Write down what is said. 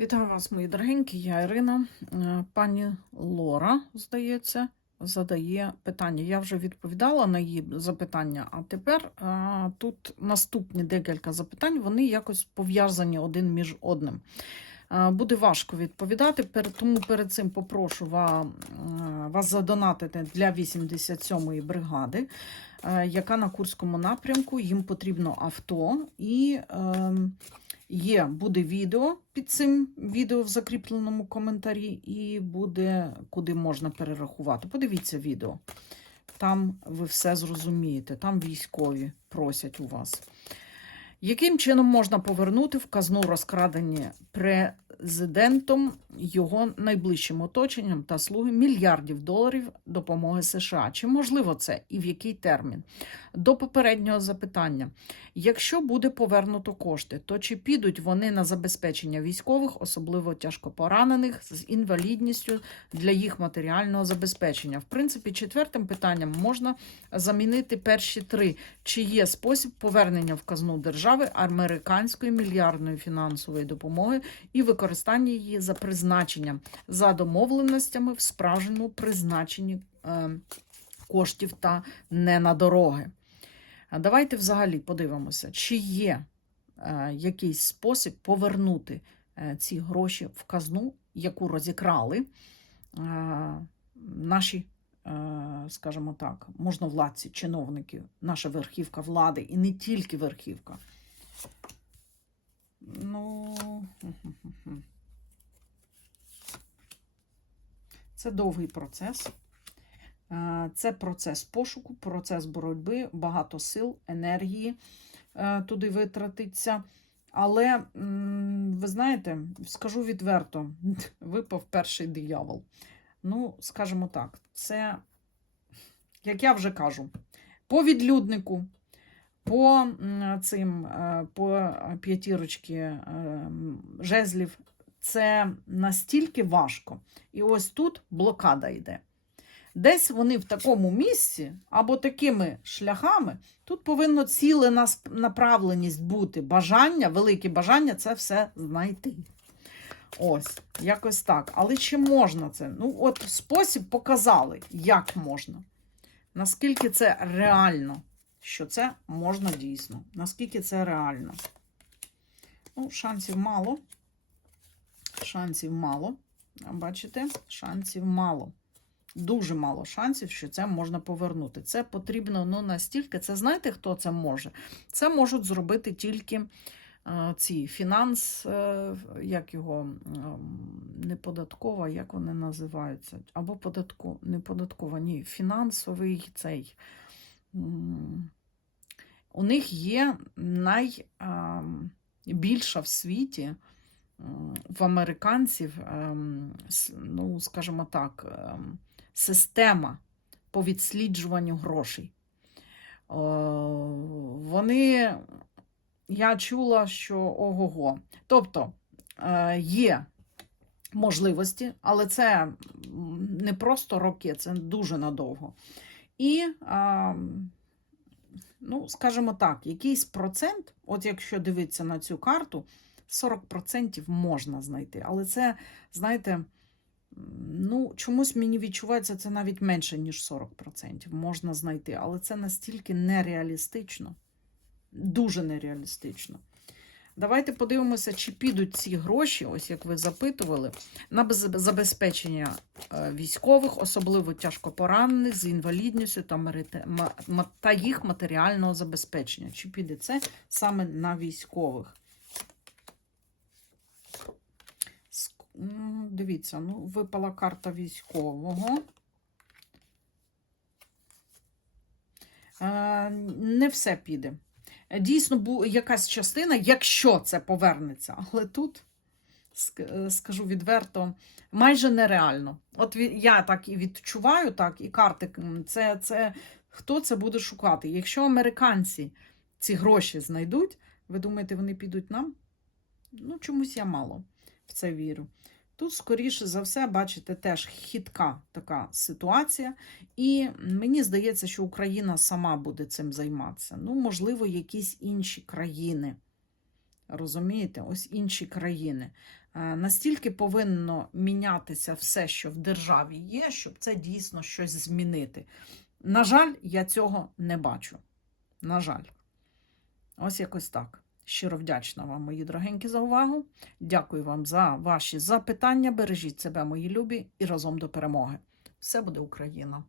Вітаю вас, мої дорогенькі, я Ірина. Е, Пані Лора, здається, задає питання. Я вже відповідала на її запитання, а тепер е, тут наступні декілька запитань, вони якось пов'язані один між одним. Е, Буде важко відповідати, тому перед цим попрошу ва- е, вас задонатити для 87-ї бригади, е, яка на Курському напрямку. Їм потрібно авто і. ем, Є, буде відео під цим відео в закріпленому коментарі, і буде куди можна перерахувати. Подивіться відео. Там ви все зрозумієте, там військові просять у вас. Яким чином можна повернути в казну розкрадені президентом його найближчим оточенням та слуги мільярдів доларів допомоги США? Чи можливо це і в який термін? До попереднього запитання. Якщо буде повернуто кошти, то чи підуть вони на забезпечення військових, особливо тяжкопоранених з інвалідністю для їх матеріального забезпечення? В принципі, четвертим питанням можна замінити перші три. Чи є спосіб повернення в казну держави американської мільярдної фінансової допомоги і використання її за призначенням за домовленостями в справжньому призначенні е, коштів та не на дороги? Давайте взагалі подивимося, чи є е, якийсь спосіб повернути е, ці гроші в казну, яку розікрали наші, скажімо так, можновладці, чиновники, наша верхівка влади і не тільки верхівка. Ну, це довгий процес. Це процес пошуку, процес боротьби, багато сил, енергії е, туди витратиться. Але ви знаєте, скажу відверто, випав перший диявол. Ну, скажімо так, це, як я вже кажу, по відлюднику, по цим, е, по п'ятірочки е, жезлів, це настільки важко. І ось тут блокада йде. Десь вони в такому місці або такими шляхами, тут повинно ціле направленість бути, бажання, велике бажання це все знайти. Ось, якось так. Але чи можна це? Ну, от спосіб показали, як можна. Наскільки це реально, що це можна дійсно. Наскільки це реально? Ну, шансів мало. Шансів мало. Бачите, шансів мало дуже мало шансів, що це можна повернути. Це потрібно ну, настільки. Це знаєте, хто це може? Це можуть зробити тільки е, ці фінанс, е, як його ем, не податкова, як вони називаються? Або податку, не податкова, ні, фінансовий цей. У них є найбільша в світі в американців, ем, ну, скажімо так, ем, система по відсліджуванню грошей. Вони, я чула, що ого-го. Тобто е, є можливості, але це не просто роки, це дуже надовго. І, а, ну, скажімо так, якийсь процент, от якщо дивитися на цю карту, 40% можна знайти. Але це, знаєте, Ну, чомусь мені відчувається, це навіть менше, ніж 40% можна знайти, але це настільки нереалістично, дуже нереалістично. Давайте подивимося, чи підуть ці гроші, ось як ви запитували, на забезпечення е, військових, особливо тяжкопоранених з інвалідністю та, їх матеріального забезпечення. Чи піде це саме на військових? Дивіться, ну, випала карта військового. Е, Не все піде. Дійсно, бу- якась частина, якщо це повернеться, але тут, е, скажу відверто, майже нереально. От я так і відчуваю, так, і карти, це, це хто це буде шукати? Якщо американці ці гроші знайдуть, ви думаєте, вони підуть нам? Ну, чомусь я мало в це вірю. Тут, скоріше за все, бачите, теж хитка така ситуація. І мені здається, що Україна сама буде цим займатися. Ну, можливо, якісь інші країни. Розумієте, ось інші країни. Е, Настільки повинно мінятися все, що в державі є, щоб це дійсно щось змінити. На жаль, я цього не бачу. На жаль. Ось якось так. Щиро вдячна вам, мої дорогенькі, за увагу. Дякую вам за ваші запитання. Бережіть себе, мої любі, і разом до перемоги. Все буде Україна!